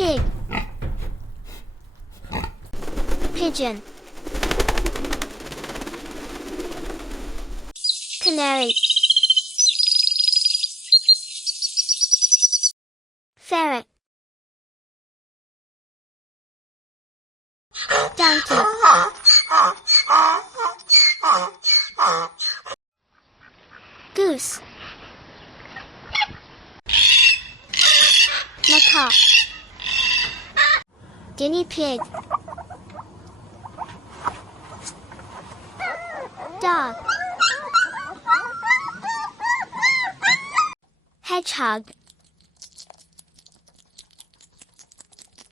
Pig. Pigeon. Canary. Ferret. Donkey. Goose. Macaque. Guinea pig. Dog. Hedgehog.